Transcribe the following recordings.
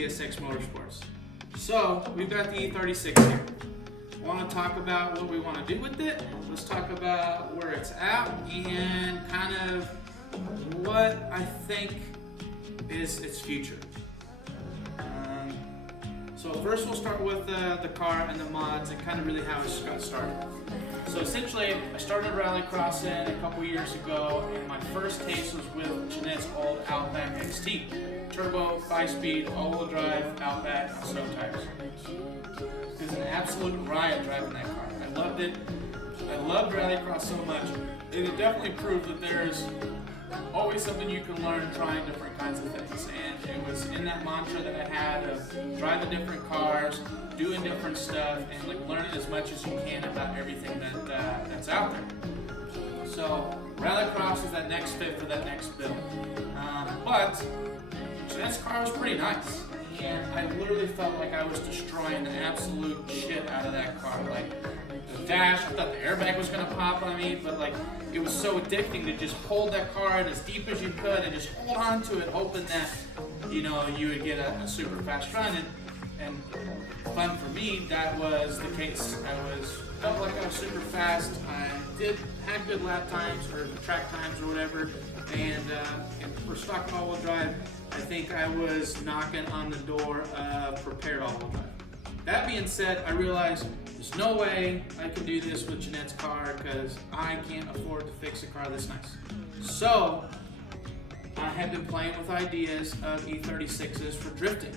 edirty6 Motorsports. So we've got the edirty6 here. I want to talk about what we want to do with it. Let's talk about where it's at and kind of what I think is its future. So first we'll start with the car and the mods and kind of really how it got started. So essentially, I started rallycrossing a couple years ago, and my first taste was with Jeanette's old Outback XT. Turbo, 5-speed, all-wheel drive, Outback, on snow tires. It was an absolute riot driving that car. I loved it. I loved rallycross so much. It definitely proved that there's always something you can learn trying different kinds of things. And it was in that mantra that I had of driving different cars, doing different stuff, and like learning as much as you can about everything that's out there. So rallycross is that next fit for that next build. But Jeanette's car was pretty nice, and I literally felt like I was destroying the absolute shit out of that car. Like the dash, I thought the airbag was gonna pop on me, but like it was so addicting to just hold that car in as deep as you could and just hold on to it, hoping that you would get a super fast run. And fun for me, that was the case. Felt like I was super fast. I had good lap times or track times or whatever, and for stock all-wheel drive, I think I was knocking on the door of prepared all-wheel drive. That being said, I realized there's no way I can do this with Jeanette's car because I can't afford to fix a car this nice. So I have been playing with ideas of edirty6s for drifting.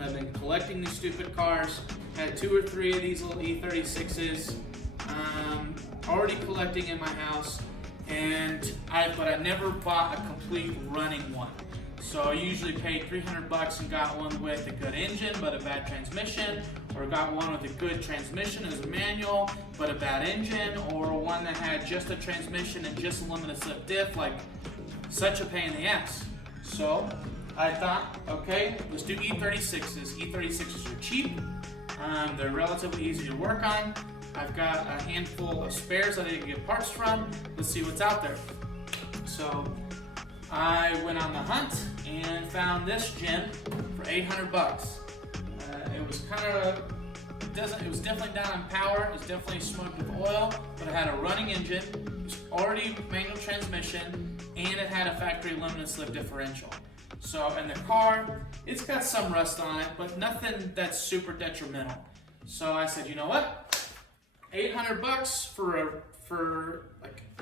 I've been collecting these stupid cars, had 2 or 3 of these little edirty6s already collecting in my house, but I never bought a complete running one. So I usually paid $300 and got one with a good engine but a bad transmission, or got one with a good transmission as a manual but a bad engine, or one that had just a transmission and just a limited slip diff. Like, such a pain in the ass. So I thought, okay, let's do edirty6s. edirty6s are cheap. They're relatively easy to work on. I've got a handful of spares that I can get parts from. Let's see what's out there. So I went on the hunt and found this gem for $800. It was it was definitely down on power. It was definitely smoked with oil, but it had a running engine. It was already manual transmission, and it had a factory limited slip differential. So, and the car, it's got some rust on it, but nothing that's super detrimental. So I said, you know what? $800 for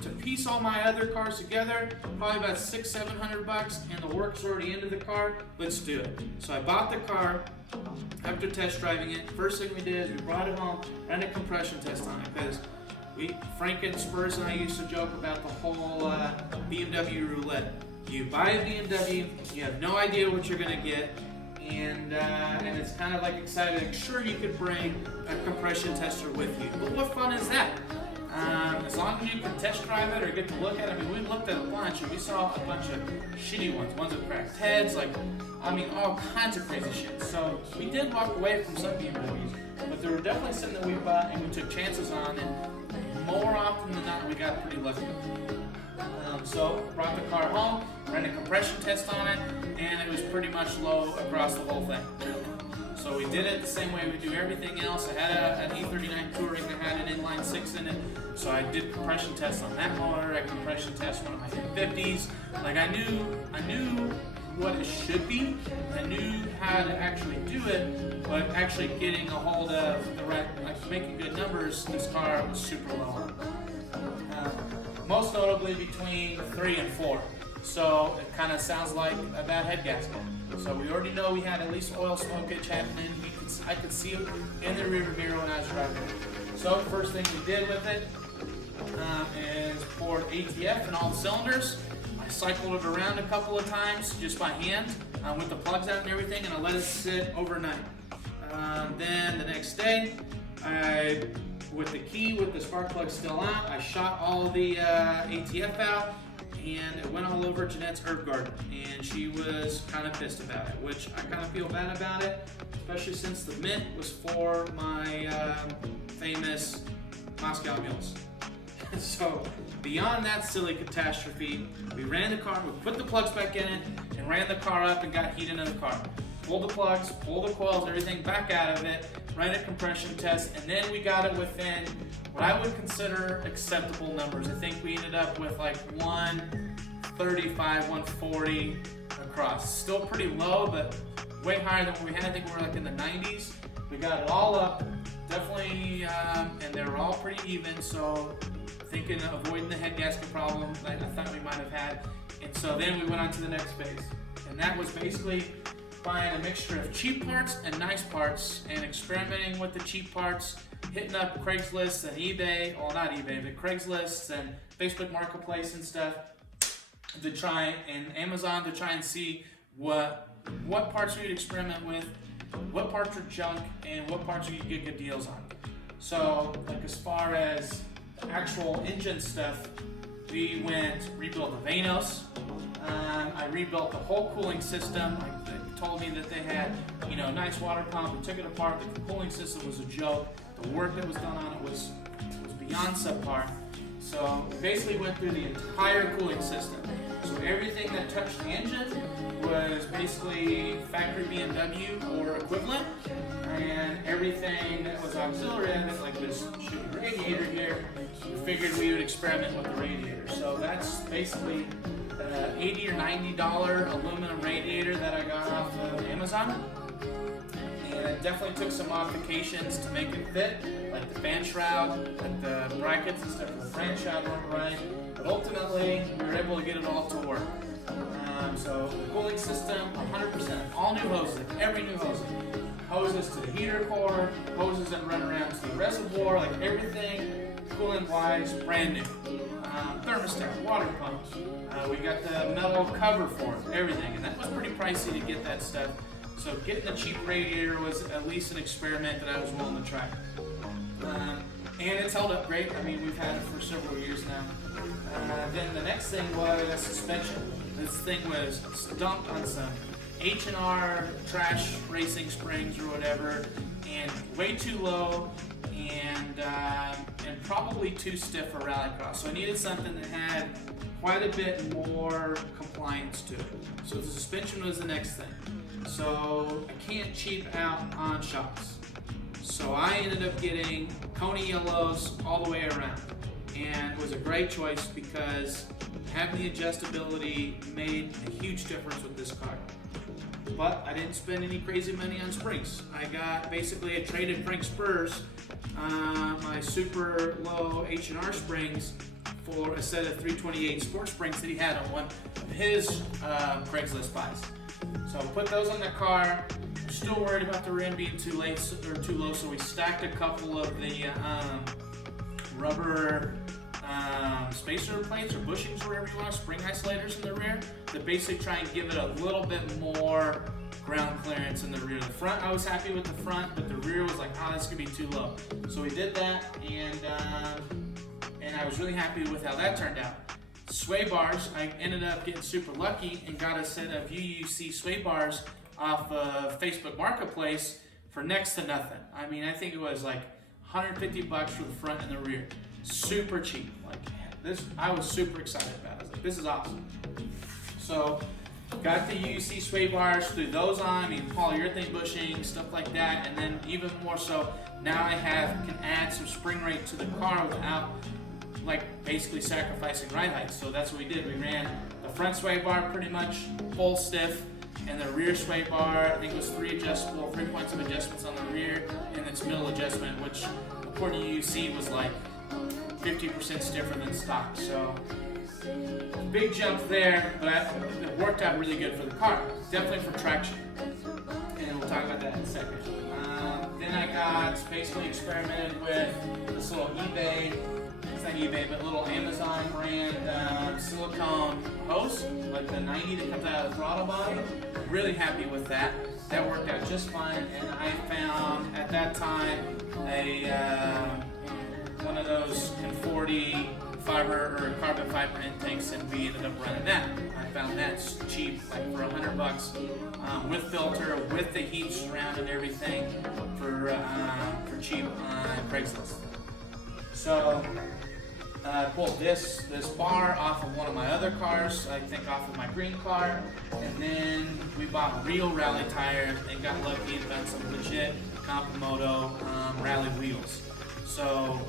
to piece all my other cars together, probably about $600-700, and the work's already into the car. Let's do it. So I bought the car. After test driving it, first thing we did is we brought it home, ran a compression test on it, because Frank and Spurs and I used to joke about the whole BMW roulette. You buy a BMW, you have no idea what you're gonna get, and it's kind of like exciting. Sure, you could bring a compression tester with you, but what fun is that? As long as you can test drive it or get to look at it. I mean, we looked at a bunch and we saw a bunch of shitty ones with cracked heads, all kinds of crazy shit. So we did walk away from some BMWs, but there were definitely some that we bought and we took chances on, and more often than not, we got pretty lucky. So brought the car home, ran a compression test on it, and it was pretty much low across the whole thing. So we did it the same way we do everything else. I had an E39 Touring that had an inline 6 in it, so I did compression tests on that motor. I compression test one of my 50s. Like, I knew what it should be. I knew how to actually do it, but actually getting a hold of the right, making good numbers, this car was super low on. Most notably between 3 and 4. So it kind of sounds like a bad head gasket. So we already know we had at least oil smokage happening. I could see it in the rear mirror when I was driving. So first thing we did with it is poured ATF in all the cylinders. I cycled it around a couple of times just by hand with the plugs out and everything, and I let it sit overnight. Then the next day, with the spark plug still out, I shot all the ATF out, and it went all over Jeanette's herb garden, and she was kind of pissed about it, which I kind of feel bad about it, especially since the mint was for my famous Moscow mules. So beyond that silly catastrophe, we ran the car, we put the plugs back in it, and ran the car up and got heat into the car. pulled the plugs, pulled the coils, everything back out of it, ran a compression test, and then we got it within what I would consider acceptable numbers. I think we ended up with like 135, 140 across. Still pretty low, but way higher than what we had. I think we were like in the 90s. We got it all up, definitely, and they were all pretty even, so thinking of avoiding the head gasket problem like I thought we might have had. And so then we went on to the next phase. And that was basically buying a mixture of cheap parts and nice parts and experimenting with the cheap parts, hitting up Craigslist and eBay, well not eBay, but Craigslist and Facebook Marketplace and stuff to try, and Amazon to try and see what parts we could experiment with, what parts are junk, and what parts we could get good deals on. So like as far as the actual engine stuff, we rebuilt the Vanos. I rebuilt the whole cooling system. They told me that they had, nice water pump. We took it apart, but the cooling system was a joke. The work that was done on it was beyond subpar. So basically went through the entire cooling system. So everything that touched the engine was basically factory BMW or equivalent, and everything that was auxiliary of it, like this shitty radiator here, we figured we would experiment with the radiator. So that's basically $80 or $90 aluminum radiator that I got off of Amazon. And it definitely took some modifications to make it fit, like the fan shroud, like the brackets and stuff for the fan shroud weren't right. But ultimately, we were able to get it all to work. So the cooling system, 100%, all new hoses, like every new hose. Hoses to the heater core, hoses that run around to the reservoir, like everything coolant-wise, brand new. Thermostat, water pumps. We got the metal cover for it, everything, and that was pretty pricey to get that stuff. So getting a cheap radiator was at least an experiment that I was willing to try. And it's held up great. I mean, we've had it for several years now. Then the next thing was suspension. This thing was dumped on some H&R trash racing springs or whatever, and way too low, and probably too stiff for rallycross. So I needed something that had quite a bit more compliance to it. So the suspension was the next thing. So I can't cheap out on shocks. So I ended up getting Coney yellows all the way around. And it was a great choice because having the adjustability made a huge difference with this car. But I didn't spend any crazy money on springs. I got basically a traded Frank Spurs, my super low H&R springs, for a set of 328 sport springs that he had on one of his Craigslist buys. So I put those on the car. Still worried about the rim being too low, so we stacked a couple of the rubber spacer plates or bushings, wherever you want, spring isolators in the rear, to basically try and give it a little bit more ground clearance in the rear. The front, I was happy with the front, but the rear was like, oh, this could be too low. So we did that, and I was really happy with how that turned out. Sway bars, I ended up getting super lucky and got a set of UUC sway bars off of Facebook Marketplace for next to nothing. I mean, I think it was like $150 for the front and the rear. Super cheap. Like this, I was super excited about it. I was like, this is awesome. So got the UUC sway bars, threw those on, I mean polyurethane bushing, stuff like that, and then even more so, now I can add some spring rate to the car without like basically sacrificing ride height. So that's what we did. We ran the front sway bar pretty much full stiff, and the rear sway bar, I think it was 3 points of adjustments on the rear, and its middle adjustment, which according to UUC was like 50% stiffer than stock. So big jump there, but it worked out really good for the car. Definitely for traction, and we'll talk about that in a second. Then I got basically experimented with this little eBay, it's not eBay, but little Amazon brand silicone hose, like the 90 that comes out of the throttle body. Really happy with that. That worked out just fine, and I found at that time one of those Conforti fiber or carbon fiber intakes, and we ended up running that. I found that cheap, like for $100, with filter, with the heat surround and everything, for cheap on Craigslist. So pulled this bar off of one of my other cars, I think off of my green car, and then we bought real rally tires and got lucky and found some legit Kampamoto rally wheels. So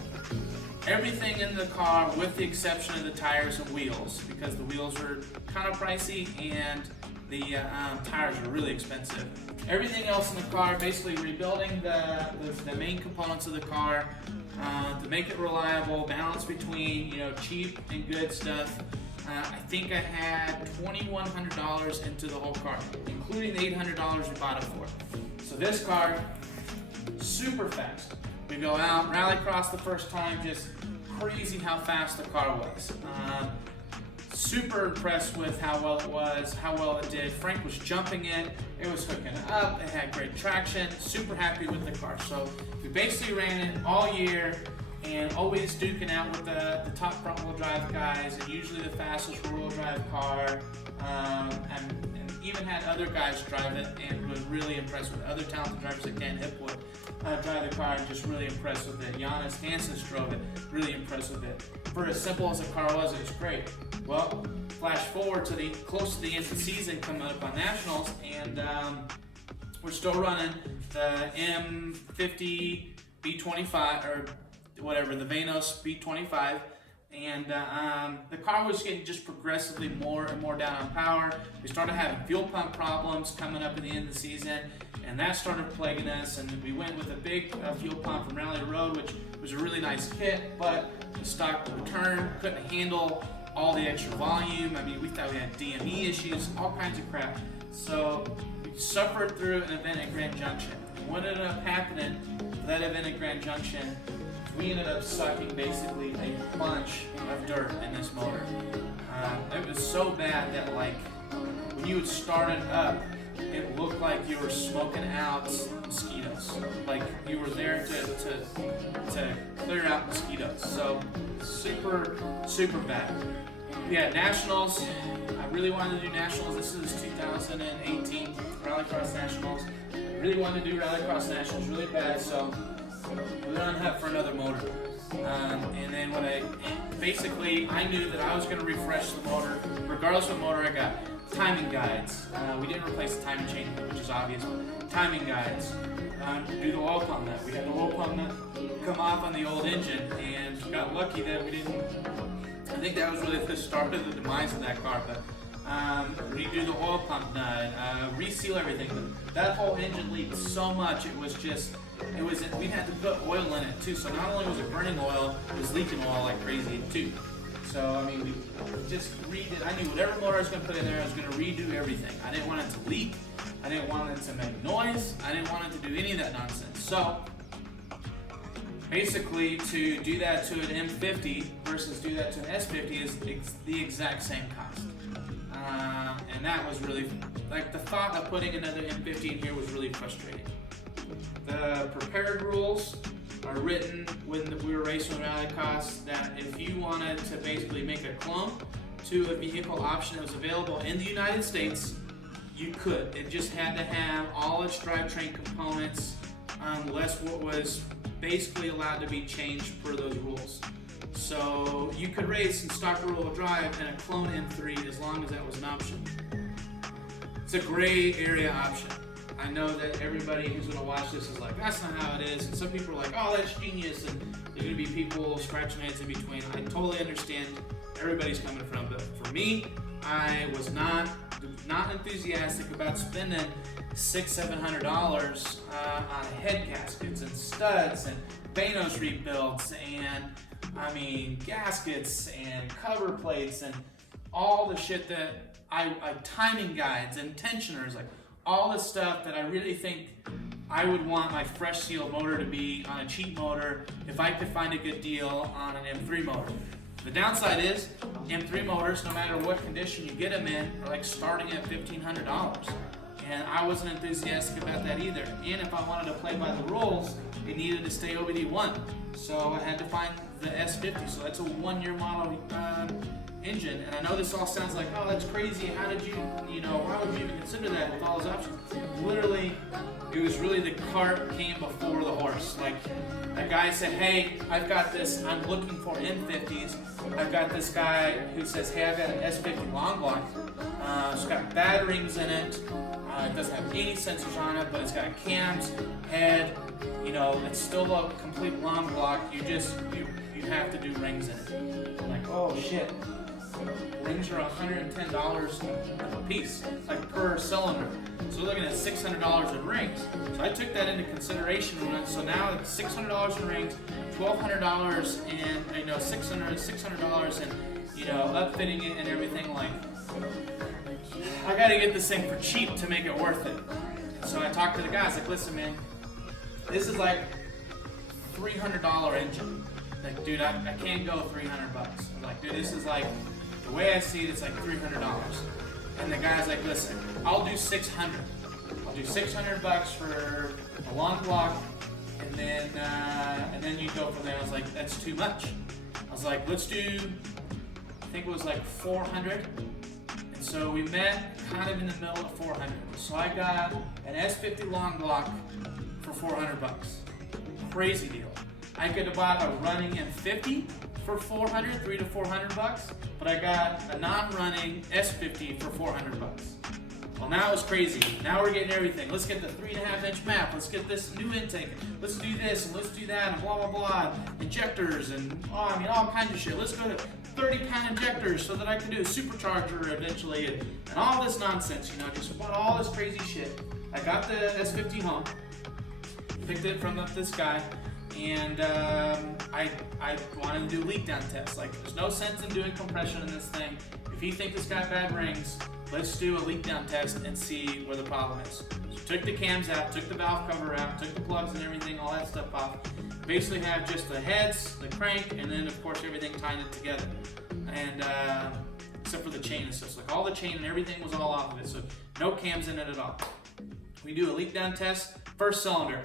everything in the car, with the exception of the tires and wheels, because the wheels are kind of pricey and the tires are really expensive. Everything else in the car, basically rebuilding the main components of the car to make it reliable, balance between cheap and good stuff. I think I had $2,100 into the whole car, including the $800 we bought it for. So this car, super fast. We go out, rallycross the first time, just crazy how fast the car was. Super impressed with how well it was, how well it did. Frank was jumping it was hooking up, it had great traction, super happy with the car. So we basically ran it all year and always duking out with the top front wheel drive guys and usually the fastest rear wheel drive car. And even had other guys drive it and was really impressed with other talented drivers that Ken Hipwood drive the car and just really impressed with it. Giannis Hansen drove it, really impressed with it. For as simple as the car was, it was great. Well, flash forward to close to the end of the season, coming up on Nationals, and we're still running the M50 B25 or whatever, the Vanos B25. And the car was getting just progressively more and more down on power. We started having fuel pump problems coming up at the end of the season, and that started plaguing us. And we went with a big fuel pump from Rally Road, which was a really nice kit, but the stock return couldn't handle all the extra volume. I mean, we thought we had DME issues, all kinds of crap. So we suffered through an event at Grand Junction. What ended up happening for that event at Grand Junction, we ended up sucking basically a bunch of dirt in this motor. It was so bad that when you would start it up, it looked like you were smoking out mosquitoes. Like you were there to clear out mosquitoes. So super, super bad. We had Nationals. I really wanted to do Nationals. This is 2018 Rallycross Nationals. I really wanted to do Rallycross Nationals really bad, so we went on hunt for another motor. And then I knew that I was going to refresh the motor, regardless of what motor I got. Timing guides. We didn't replace the timing chain, which is obvious. Timing guides. Do the oil pump nut. We had the oil pump nut come off on the old engine, and got lucky that we didn't. I think that was really the start of the demise of that car. But redo the oil pump nut, reseal everything. But that whole engine leaked so much. We had to put oil in it too. So not only was it burning oil, it was leaking oil like crazy too. So I mean, we just redid. I knew whatever motor I was going to put in there, I was going to redo everything. I didn't want it to leak. I didn't want it to make noise. I didn't want it to do any of that nonsense. So basically, to do that to an M50 versus do that to an S50 is the exact same cost. And that was really, the thought of putting another M50 in here was really frustrating. The prepared rules are written when we were racing with Rallycross that if you wanted to basically make a clone to a vehicle option that was available in the United States, you could. It just had to have all its drivetrain components, less what was basically allowed to be changed per those rules. So you could race in stock rear-wheel drive and a clone M3 as long as that was an option. It's a gray area option. I know that everybody who's going to watch this is like, that's not how it is. And some people are like, oh, that's genius. And there's going to be people scratching heads in between. I totally understand everybody's coming from. But for me, I was not enthusiastic about spending $600-700 on head gaskets and studs and Vanos rebuilds and gaskets and cover plates and all the shit that I timing guides and tensioners, all the stuff that I really think I would want my fresh sealed motor to be on a cheap motor if I could find a good deal on an M3 motor. The downside is M3 motors, no matter what condition you get them in, are starting at $1,500. And I wasn't enthusiastic about that either. And if I wanted to play by the rules, it needed to stay OBD1. So I had to find the S50. So that's a 1-year model engine. And I know this all sounds like, oh, that's crazy. How did you, why would you even consider that with all those options? Literally, it was really the cart came before the horse. Like, a guy said, hey, I've got this, I'm looking for M50s. I've got this guy who says, hey, I've got an S50 long block. It's got bad rings in it. It doesn't have any sensors on it, but it's got cams, head. It's still a complete long block. You have to do rings in it. I'm like, oh shit. Rings are $110 a piece, like per cylinder. So we're looking at $600 in rings. So I took that into consideration. So now it's $600 in rings, $1,200 and $600 and upfitting it and everything. Like, I got to get this thing for cheap to make it worth it. So I talked to the guys, like, listen, man, this is like $300 engine. Like, dude, I can't go $300. I'm like, dude, this is like, the way I see it, it's like $300. And the guy's like, listen, I'll do $600. I'll do $600 for a long block, and then you go from there. I was like, that's too much. I was like, let's do, I think it was like $400. And so we met kind of in the middle of $400. So I got an S50 long block for $400. Crazy deal. I could have bought a running M50 for $300 to $400, but I got a non-running S50 for $400. Well, now it was crazy. Now we're getting everything. Let's get the 3.5-inch map. Let's get this new intake. Let's do this and let's do that and blah blah blah. Injectors and all kinds of shit. Let's go to 30-pound injectors so that I can do a supercharger eventually and all this nonsense. Just bought all this crazy shit. I got the S50 home, picked it from this guy. And I wanted to do leak down tests. Like, there's no sense in doing compression in this thing. If you think it's got bad rings, let's do a leak down test and see where the problem is. So took the cams out, took the valve cover out, took the plugs and everything, all that stuff off. Basically have just the heads, the crank, and then of course everything tied it together. And except for the chain and stuff. So like all the chain and everything was all off of it. So no cams in it at all. We do a leak down test, first cylinder.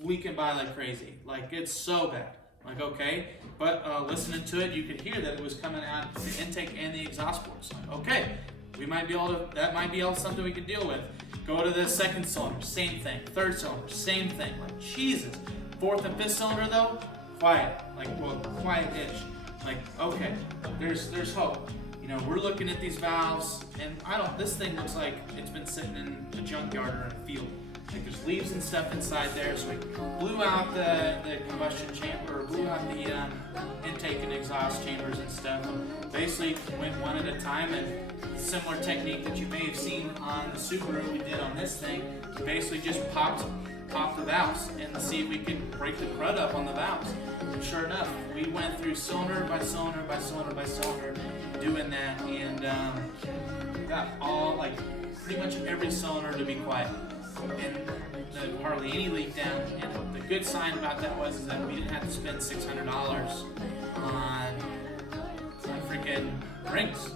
Leaking by like crazy. Like, it's so bad. Like, okay, but listening to it, you could hear that it was coming out the intake and the exhaust ports. Like, okay, that might be something we could deal with. Go to the second cylinder, same thing. Third cylinder, same thing. Like, Jesus. Fourth and fifth cylinder though, quiet. Like, well, quiet-ish. Like, okay, there's hope. We're looking at these valves, and this thing looks like it's been sitting in a junkyard or in a field. Like, there's leaves and stuff inside there, so we blew out the combustion chamber, or blew out the intake and exhaust chambers and stuff. And basically went one at a time, and a similar technique that you may have seen on the Subaru we did on this thing. We basically just popped the valves and see if we could break the crud up on the valves. And sure enough, we went through cylinder by cylinder by cylinder by cylinder doing that, and got all, like, pretty much every cylinder to be quiet. And hardly any leak down. And the good sign about that was that we didn't have to spend $600 on freaking rings.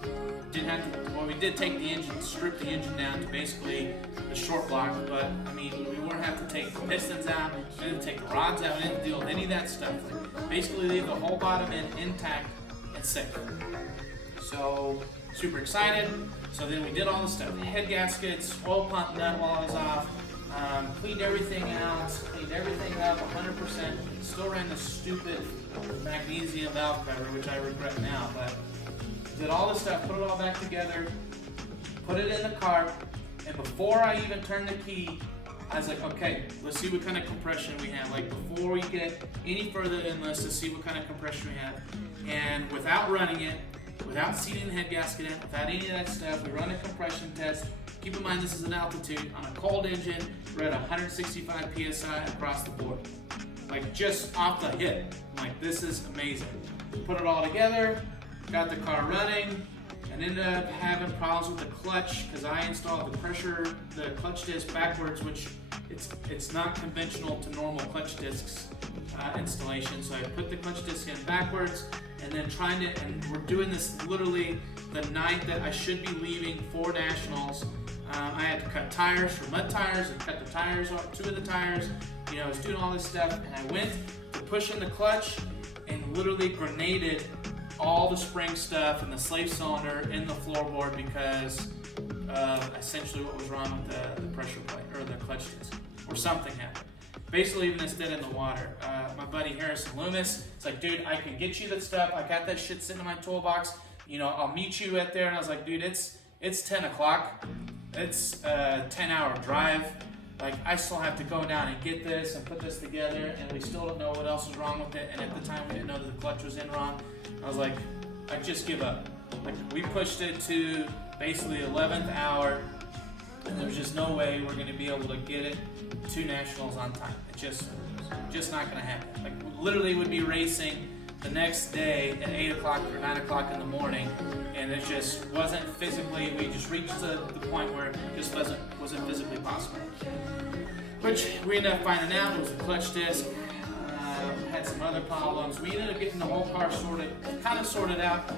Didn't have to. Well, we did take the engine, strip the engine down to basically the short block, but we wouldn't have to take the pistons out, we didn't take the rods out, we didn't deal with any of that stuff. Like, basically leave the whole bottom end intact and safe. So super excited. So then we did all the stuff, the head gaskets, oil pump nut while I was off, cleaned everything out, cleaned everything up 100%. Still ran the stupid magnesium valve cover, which I regret now, but did all the stuff, put it all back together, put it in the car, and before I even turned the key, I was like, okay, let's see what kind of compression we have. Like, before we get any further in this, let's see what kind of compression we have. And without running it, without seating the head gasket in, without any of that stuff, we run a compression test. Keep in mind this is an altitude. On a cold engine, we're at 165 PSI across the board. Like, just off the hip. Like, this is amazing. Put it all together, got the car running, and ended up having problems with the clutch because I installed the clutch disc backwards, which it's not conventional to normal clutch discs installation. So I put the clutch disc in backwards, and then and we're doing this literally the night that I should be leaving for nationals. I had to cut tires for mud tires and cut the tires off, 2 of the tires. I was doing all this stuff, and I went to push in the clutch and literally grenaded all the spring stuff and the slave cylinder in the floorboard because of essentially what was wrong with the pressure plate or the clutch disc, or something happened. Basically, even this dead in the water. My buddy Harrison Loomis, it's like, dude, I can get you that stuff. I got that shit sitting in my toolbox. You know, I'll meet you at there. And I was like, dude, it's 10 o'clock. It's a 10-hour drive. Like, I still have to go down and get this and put this together, and we still don't know what else is wrong with it. And at the time, we didn't know that the clutch was in wrong. I was like, I just give up. Like, we pushed it to basically 11th hour, and there's just no way we're going to be able to get it to nationals on time. It's just not going to happen. Like, literally would be racing the next day at 8 o'clock or 9 o'clock in the morning, and it just wasn't physically, we just reached the point where it just wasn't physically possible. Which we ended up finding out it was the clutch disc. Had some other problems. We ended up getting the whole car kind of sorted out.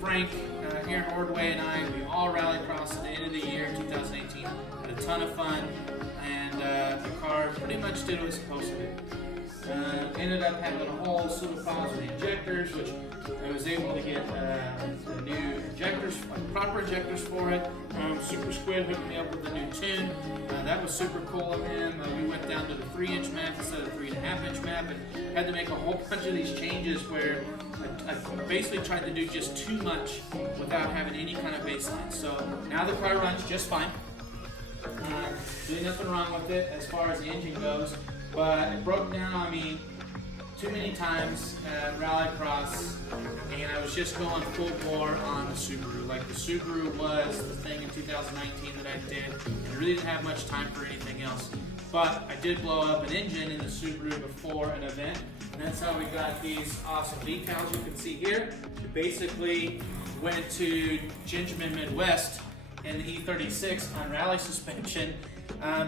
Frank, here in Ordway, and I, we all rallied across at the end of the year, 2018. Had a ton of fun, and the car pretty much did what it was supposed to do. Ended up having a whole slew of problems with the injectors, which I was able to get the new injectors, proper injectors for it. Super Squid hooked me up with the new tune. That was super cool of him. We went down to the 3-inch map instead of the 3.5-inch map, and had to make a whole bunch of these changes where I basically tried to do just too much without having any kind of baseline. So now the car runs just fine. There's nothing wrong with it as far as the engine goes. But it broke down on me too many times at Rallycross, and I was just going full bore on the Subaru. Like, the Subaru was the thing in 2019 that I did, and I really didn't have much time for anything else. But I did blow up an engine in the Subaru before an event, and that's how we got these awesome decals you can see here. It basically went to Gingerman Midwest in the E36 on rally suspension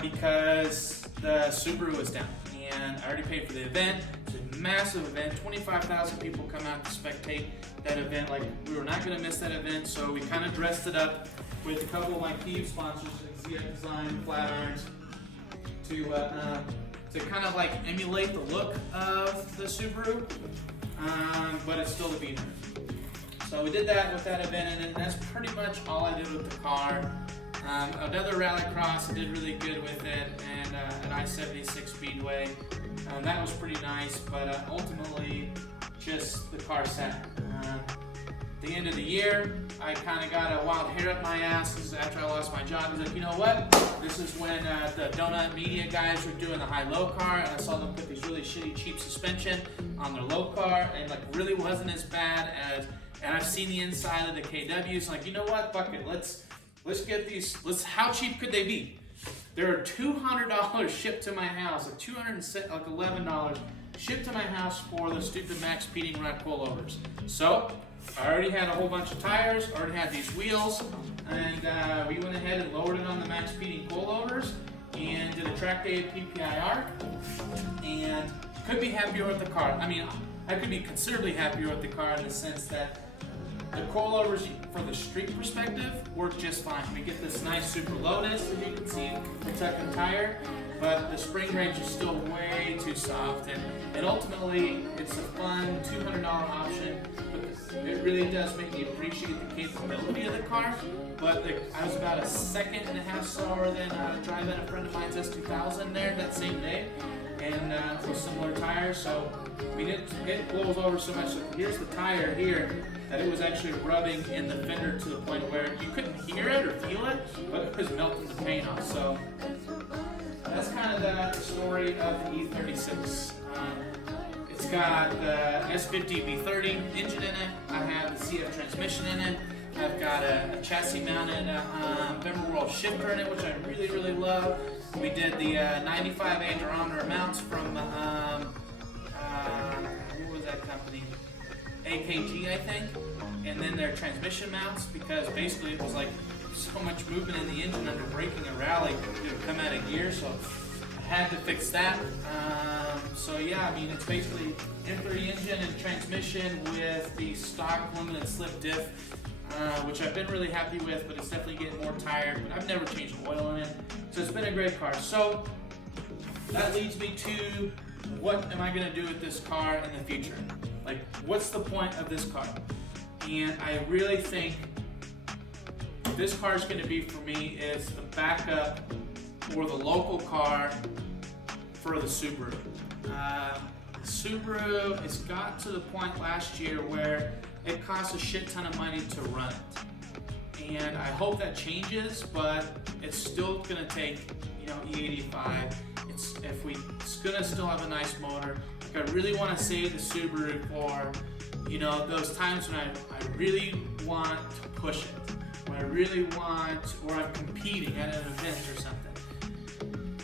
because the Subaru was down, and I already paid for the event. It's a massive event. 25,000 people come out to spectate that event. Like, we were not going to miss that event, so we kind of dressed it up with a couple of my Kiev sponsors, ZF Design, Flat Irons, to kind of like emulate the look of the Subaru, but it's still the Beamer. So we did that with that event, and that's pretty much all I did with the car. Another Rallycross, I did really good with it, and an I-76 Speedway. That was pretty nice, but ultimately, just the car sat. At the end of the year, I kind of got a wild hair up my ass. This is after I lost my job. I was like, you know what? This is when the Donut Media guys were doing the high-low car, and I saw them put these really shitty, cheap suspension on their low car, and like really wasn't as bad as. And I've seen the inside of the KWs. Like, you know what? Fuck it. Let's get these. How cheap could they be? They're $200 shipped to my house. Like $11 shipped to my house for the stupid Max Speeding Rod coilovers. So I already had a whole bunch of tires. Already had these wheels, and we went ahead and lowered it on the Max Speeding coilovers and did a track day at PPIR. And could be happier with the car. I mean, I could be considerably happier with the car in the sense that the coilovers, for the street perspective, work just fine. We get this nice Super Lotus, as you can see, the tuck-in tire, but the spring range is still way too soft, and ultimately, it's a fun $200 option, but it really does make me appreciate the capability of the car. But I was about a second and a half slower than driving a friend of mine's S2000 there that same day, and with similar tires, so it blows over so much. So here's the tire here, that it was actually rubbing in the fender to the point where you couldn't hear it or feel it, but it was melting the paint off. So that's kind of the story of the E36. It's got the S50 V30 engine in it. I have the CF transmission in it. I've got a chassis mounted Bimmer World shifter in it, which I really, really love. We did the 95A durometer mounts from, what was that company? AKG, I think. And then their transmission mounts, because basically it was like so much movement in the engine under braking a rally, it would come out of gear, so I had to fix that. So yeah, I mean, it's basically M30 engine and transmission with the stock limited slip diff, which I've been really happy with, but it's definitely getting more tired, but I've never changed oil in it, so it's been a great car. So that leads me to, what am I going to do with this car in the future? Like, what's the point of this car? And I really think this car is going to be for me is the backup or the local car for the Subaru. Subaru, it's got to the point last year where it costs a shit ton of money to run it. And I hope that changes, but it's still going to take, E85. It's going to still have a nice motor. Like, I really want to save the Subaru for, those times when I really want to push it. When I really want, or I'm competing at an event or something.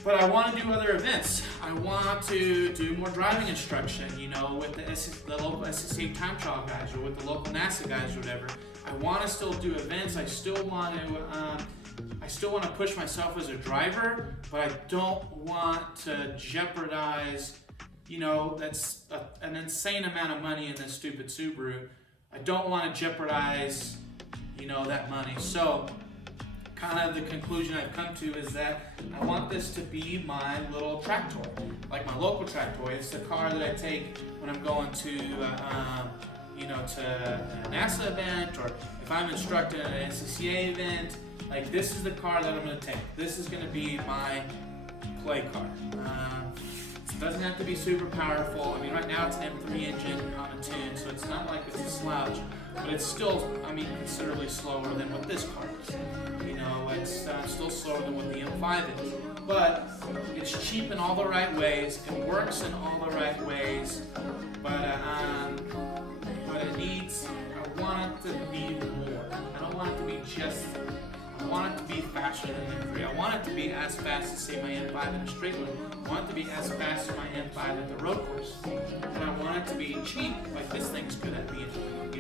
But I want to do other events. I want to do more driving instruction, with the local SCCA time trial guys or with the local NASA guys or whatever. I want to still do events. I still want to push myself as a driver, but I don't want to jeopardize, that's an insane amount of money in this stupid Subaru. I don't want to jeopardize, that money. So kind of the conclusion I've come to is that I want this to be my little track toy, like my local track toy. It's the car that I take when I'm going to, to a NASA event, or if I'm instructing at an SCCA event. Like, this is the car that I'm going to take. This is going to be my play car. It doesn't have to be super powerful. I mean, right now it's an M3 engine on a tune, so it's not like it's a slouch, but it's still, considerably slower than what this car is. It's still slower than what the M5 is, but it's cheap in all the right ways. It works in all the right ways, but it needs. I want it to be more. I don't want it to be just. I want it to be faster than M3. I want it to be as fast as, say, my M5 in a straight line. I want it to be as fast as my M5 at the road course. And I want it to be cheap, like this thing's good at being.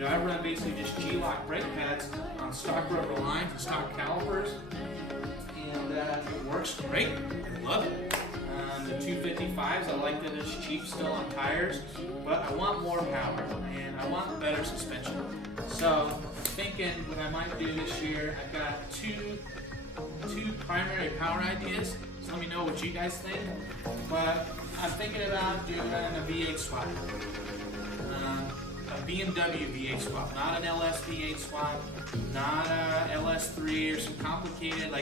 I run basically just G-lock brake pads on stock rubber lines and stock calipers, and it works great. I love it. The 255s, I like that it's cheap still on tires, but I want more power and I want better suspension. So I'm thinking what I might do this year, I've got two primary power ideas. So let me know what you guys think. But I'm thinking about doing a V8 swap. A BMW V8 swap, not an LS V8 swap, not a LS3 or some complicated,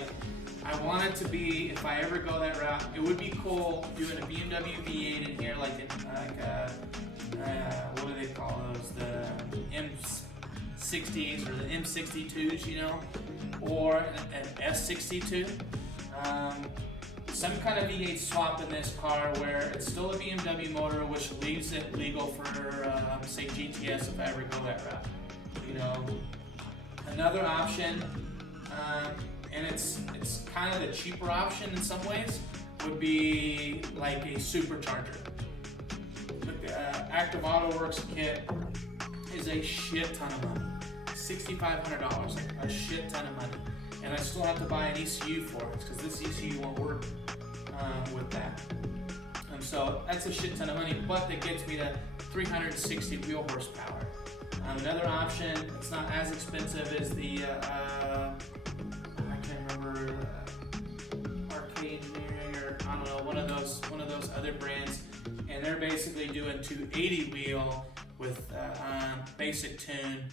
I want it to be, if I ever go that route, it would be cool doing a BMW V8 in here, what do they call those, the M60s or the M62s, or an S62. Some kind of V8 swap in this car where it's still a BMW motor, which leaves it legal for, say, GTS if I ever go that route. Another option, and it's kind of the cheaper option in some ways, would be like a Supercharger. The Active Auto Works kit is a shit ton of money. $6,500, a shit ton of money. And I still have to buy an ECU for it, because this ECU won't work with that. And so that's a shit ton of money, but that gets me to 360 wheel horsepower. Another option, it's not as expensive as the, I can't remember, Arcade Engineering, or I don't know, one of those other brands, and they're basically doing 280 wheel with basic tune,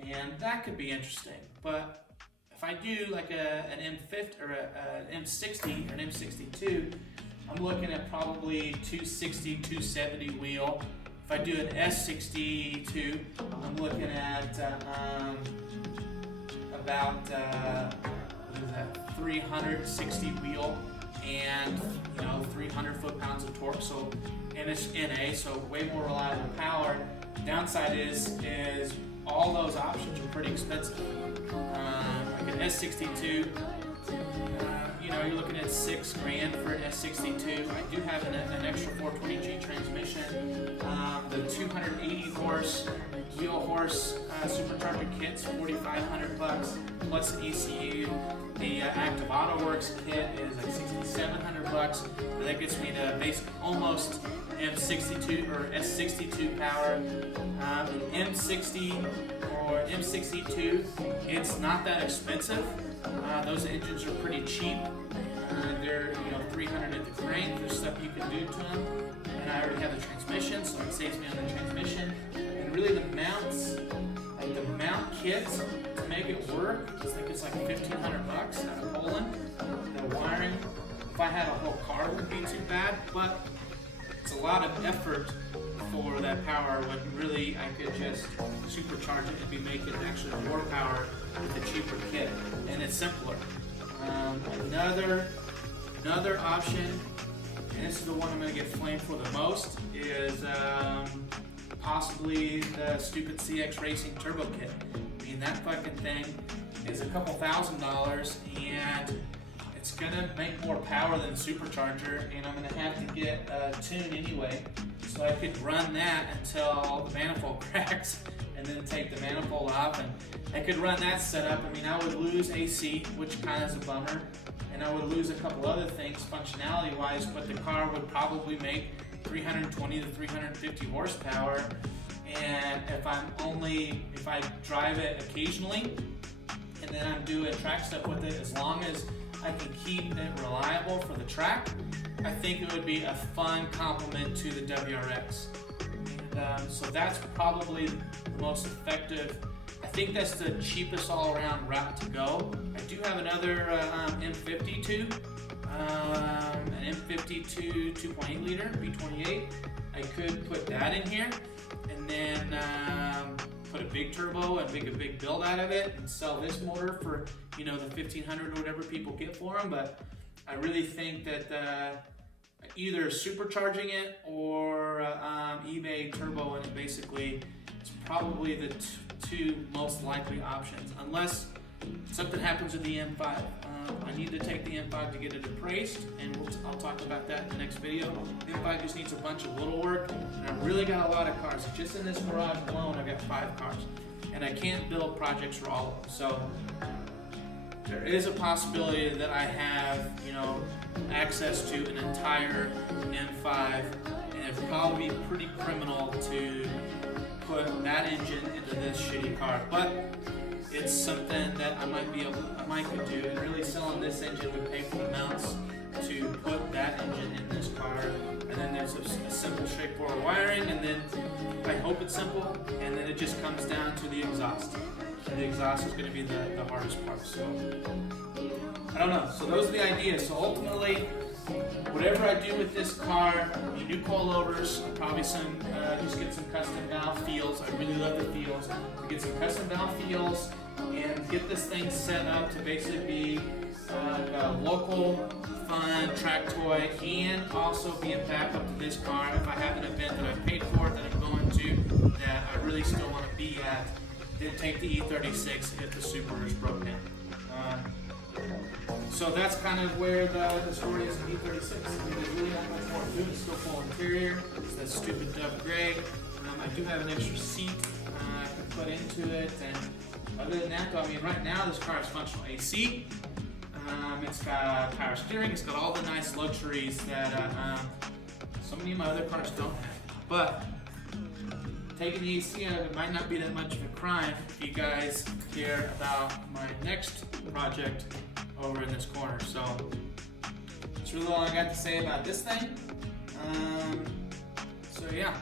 and that could be interesting. But if I do like an M50 or an M60 or an M62, I'm looking at probably 260, 270 wheel. If I do an S62, I'm looking at about 360 wheel and 300 foot-pounds of torque. So, and it's NA, so way more reliable power. The downside is all those options are pretty expensive. Like an S62, you're looking at $6,000 for an S62. I do have an extra 420G transmission. The 280 wheel horse supercharger kit's $4,500 plus the ECU. The Active Auto Works kit is like $6,700. That gets me to basically almost M62 or S62 power. M60 or M62, it's not that expensive. Those engines are pretty cheap. They're $300 at the crank. There's stuff you can do to them, and I already have the transmission, so it saves me on the transmission. And really, the mounts, The mount kit to make it work, I think it's like $1,500 out of Poland. The wiring, if I had a whole car, it wouldn't be too bad, but it's a lot of effort for that power when really I could just supercharge it and be making actually more power with a cheaper kit, and it's simpler. Another option, and this is the one I'm going to get flamed for the most, is possibly the stupid CX Racing Turbo Kit. I mean, that fucking thing is a couple $1,000s, and it's gonna make more power than Supercharger, and I'm gonna have to get a tune anyway, so I could run that until the manifold cracks, and then take the manifold off, and I could run that setup. I mean, I would lose AC, which kind of is a bummer, and I would lose a couple other things functionality-wise, but the car would probably make 320 to 350 horsepower, and if I drive it occasionally, and then I'm doing track stuff with it, as long as I can keep it reliable for the track, I think it would be a fun complement to the WRX. And so that's probably the most effective. I think that's the cheapest all-around route to go. I do have another M52, an M52 2.8 liter V28. I could put that in here, and then put a big turbo and make a big build out of it and sell this motor for, you know, the $1,500 or whatever people get for them. But I really think that either supercharging it or eBay turbo, and basically it's probably the two most likely options, unless something happens with the M5. I need to take the M5 to get it appraised, and I'll talk about that in the next video. The M5 just needs a bunch of little work, and I've really got a lot of cars. Just in this garage alone, I've got 5 cars, and I can't build projects for all of them. So there is a possibility that I have, you know, access to an entire M5, and it'd probably be pretty criminal to put that engine into this shitty car. But it's something that I might could do, and really selling this engine would pay for the mounts to put that engine in this car. And then there's a simple, straightforward wiring, and then I hope it's simple, and then it just comes down to the exhaust. And the exhaust is going to be the hardest part. So I don't know. So those are the ideas. So ultimately, whatever I do with this car, new coilovers, probably just get some custom valve feels. I really love the feels. Get some custom valve feels and get this thing set up to basically be a local, fun track toy, and also be a backup to this car if I have an event that I've paid for, that I'm going to, that I really still want to be at. Then take the edirty6 if the Super is broken down. So that's kind of where the story is in edirty6. I mean, there's really not much more to do. It's still full interior. It's that stupid dove gray. I do have an extra seat I can put into it, and other than that, though, I mean, right now this car has functional AC. It's got power steering. It's got all the nice luxuries that so many of my other cars don't have. But taking the AC out of it might not be that much of a crime if you guys care about my next project over in this corner. So that's really all I got to say about this thing. So yeah.